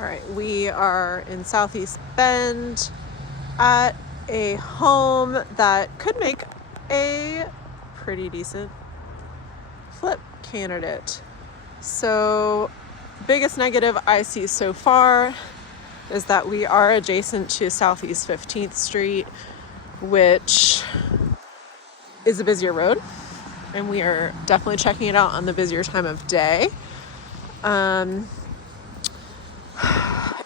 All right, we are in Southeast Bend at a home that could make a pretty decent flip candidate. So, biggest negative I see so far is that we are adjacent to Southeast 15th Street, which is a busier road, and we are definitely checking it out on the busier time of day.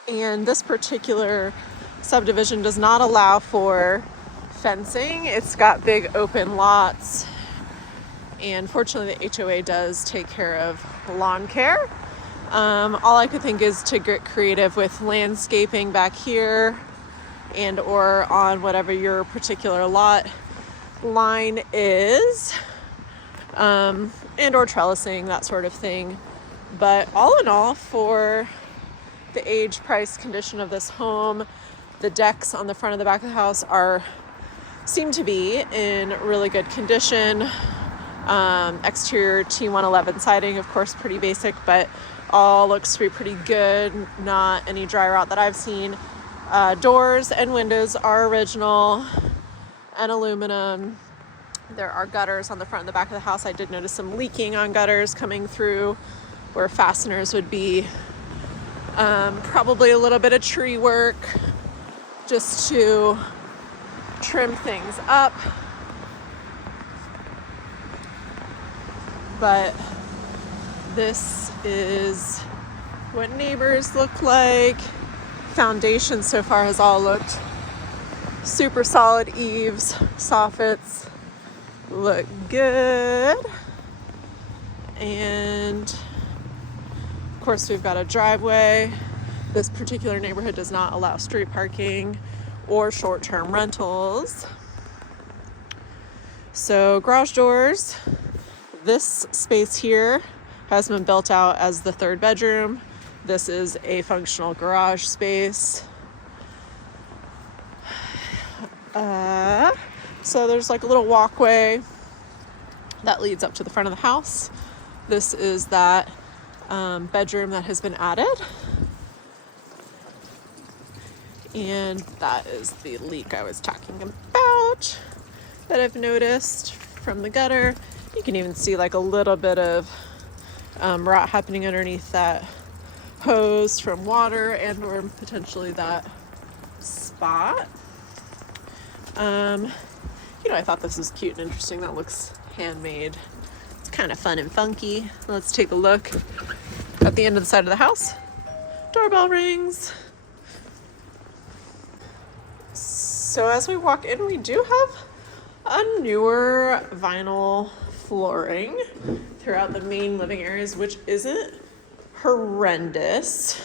And this particular subdivision does not allow for fencing. It's got big open lots, and fortunately the HOA does take care of lawn care. All I could think is to get creative with landscaping back here and or on whatever your particular lot line is, and or trellising, that sort of thing. But all in all, for the age, price, condition of this home, the decks on the front and the back of the house seem to be in really good condition. Exterior T111 siding, of course, pretty basic, but all looks to be pretty good. Not any dry rot that I've seen. Doors and windows are original and aluminum. There are gutters on the front and the back of the house. I did notice some leaking on gutters coming through where fasteners would be. Probably a little bit of tree work just to trim things up. But this is what neighbors look like. Foundation so far has all looked super solid. Eaves, soffits look good. And of course, we've got a driveway. This particular neighborhood does not allow street parking or short-term rentals. So garage doors. This space here has been built out as the third bedroom. This is a functional garage space. So there's like a little walkway that leads up to the front of the house. This is that bedroom that has been added. And that is the leak I was talking about that I've noticed from the gutter. You can even see like a little bit of rot happening underneath that hose from water and or potentially that spot. I thought this was cute and interesting. That looks handmade. It's kind of fun and funky. Let's take a look at the end of the side of the house. Doorbell rings. So as we walk in, we do have a newer vinyl flooring throughout the main living areas, which isn't horrendous,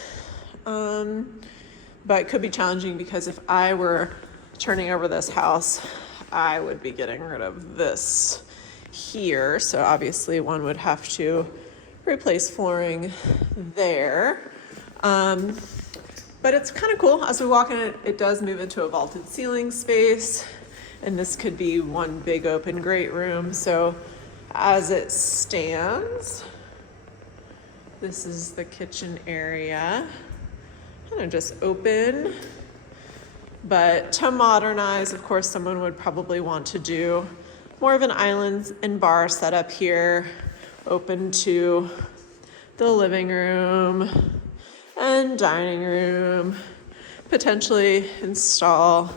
but could be challenging because if I were turning over this house, I would be getting rid of this here. So obviously one would have to replace flooring there. But it's kind of cool. As we walk in, it does move into a vaulted ceiling space, and this could be one big open great room. So as it stands, this is the kitchen area. Kind of just open. But to modernize, of course, someone would probably want to do more of an island and bar setup here, open to the living room and dining room, potentially install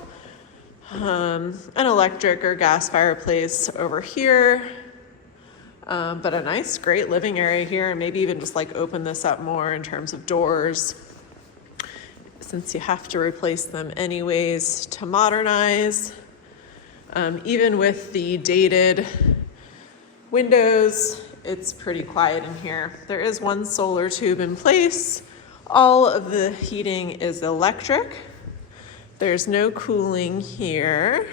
an electric or gas fireplace over here, but a nice, great living area here, and maybe even just like open this up more in terms of doors, since you have to replace them anyways to modernize. Even with the dated windows, it's pretty quiet in here. There is one solar tube in place. All of the heating is electric. There's no cooling here,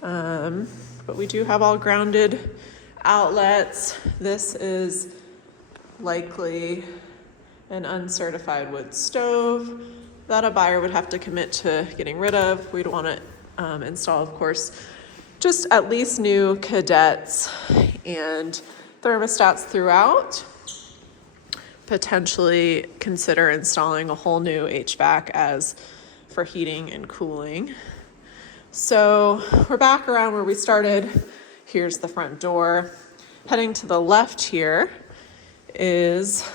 but we do have all grounded outlets. This is likely an uncertified wood stove that a buyer would have to commit to getting rid of. We'd want to install, of course, just at least new cadets and thermostats throughout. potentially consider installing a whole new HVAC as for heating and cooling. So we're back around where we started. Here's the front door. Heading to the left here is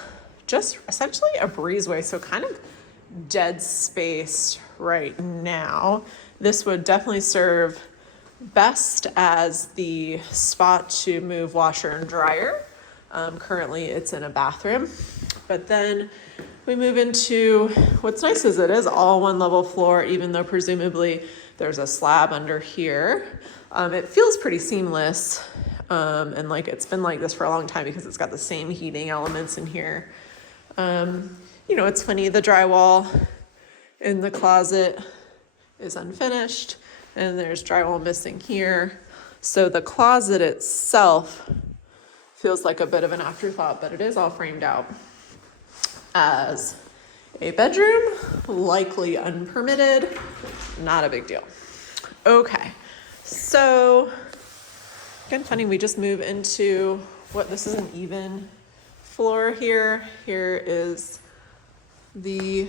just essentially a breezeway, so kind of dead space right now. This would definitely serve best as the spot to move washer and dryer. Currently it's in a bathroom, but then we move into, what's nice is it is all one level floor, even though presumably there's a slab under here. It feels pretty seamless, and like it's been like this for a long time because it's got the same heating elements in here. You know, it's funny, the drywall in the closet is unfinished and there's drywall missing here. So the closet itself feels like a bit of an afterthought, but it is all framed out as a bedroom, likely unpermitted, not a big deal. Okay, so again, funny, we just move into what, this is an even floor here. Here is the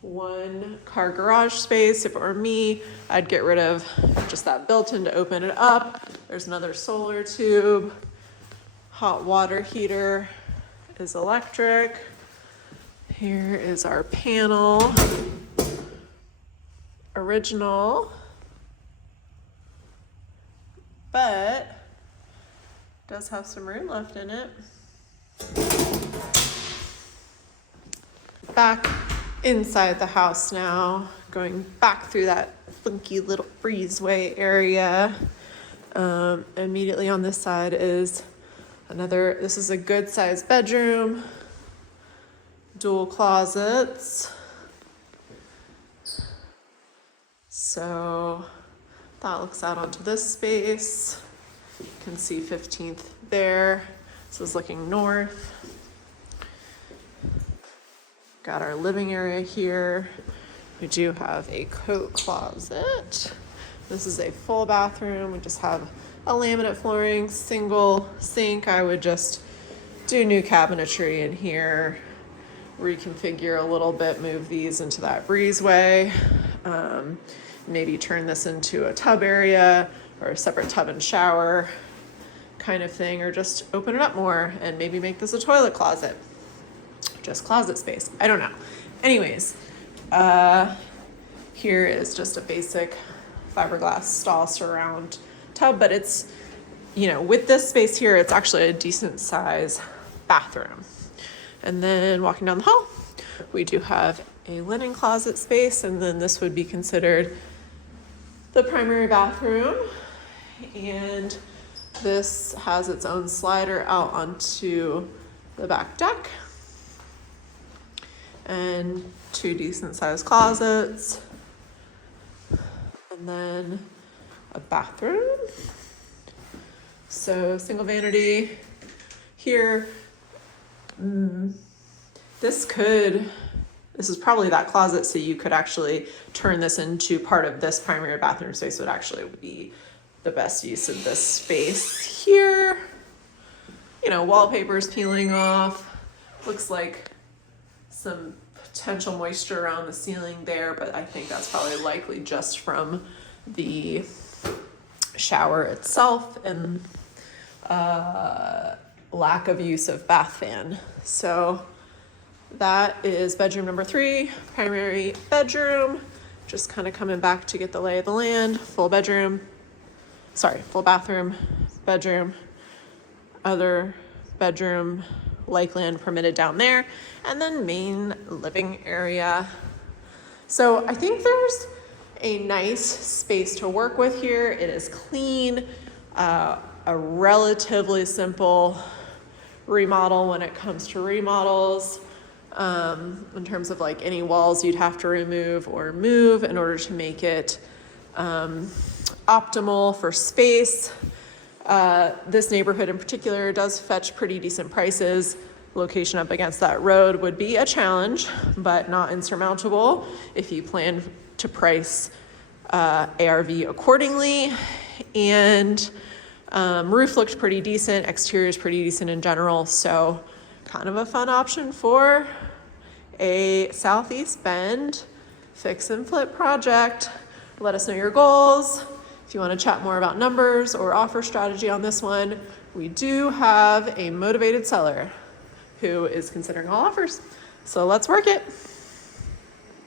one car garage space. If it were me, I'd get rid of just that built-in to open it up. There's another solar tube. Hot water heater is electric. Here is our panel. Original, but does have some room left in it. Back inside the house now, going back through that funky little breezeway area. Immediately on this side is another, this is a good sized bedroom, dual closets. So that looks out onto this space. You can see 15th there. This is looking north. Got our living area here. We do have a coat closet. This is a full bathroom. We just have a laminate flooring, single sink. I would just do new cabinetry in here, reconfigure a little bit, move these into that breezeway. Maybe turn this into a tub area or a separate tub and shower kind of thing, or just open it up more and maybe make this a toilet closet. Just closet space. I don't know. Anyways, here is just a basic fiberglass stall surround tub, but it's, you know, with this space here, it's actually a decent size bathroom. And then walking down the hall, we do have a linen closet space, and then this would be considered the primary bathroom. And this has its own slider out onto the back deck. And two decent sized closets, and then a bathroom. So single vanity here. This is probably that closet, so you could actually turn this into part of this primary bathroom space. Would actually be the best use of this space here. You know, wallpaper's peeling off. Looks like some potential moisture around the ceiling there, but I think that's probably likely just from the shower itself and lack of use of bath fan. So that is bedroom number 3, primary bedroom. Just kind of coming back to get the lay of the land. Full bathroom, bedroom, other bedroom, like land permitted down there, and then main living area. So I think there's a nice space to work with here. It is clean, a relatively simple remodel when it comes to remodels. In terms of like any walls you'd have to remove or move in order to make it optimal for space. This neighborhood in particular does fetch pretty decent prices. Location up against that road would be a challenge, but not insurmountable if you plan to price ARV accordingly. And roof looked pretty decent, exterior is pretty decent in general, so kind of a fun option for a Southeast Bend fix and flip project. Let us know your goals. If you want to chat more about numbers or offer strategy on this one, we do have a motivated seller who is considering all offers. So let's work it.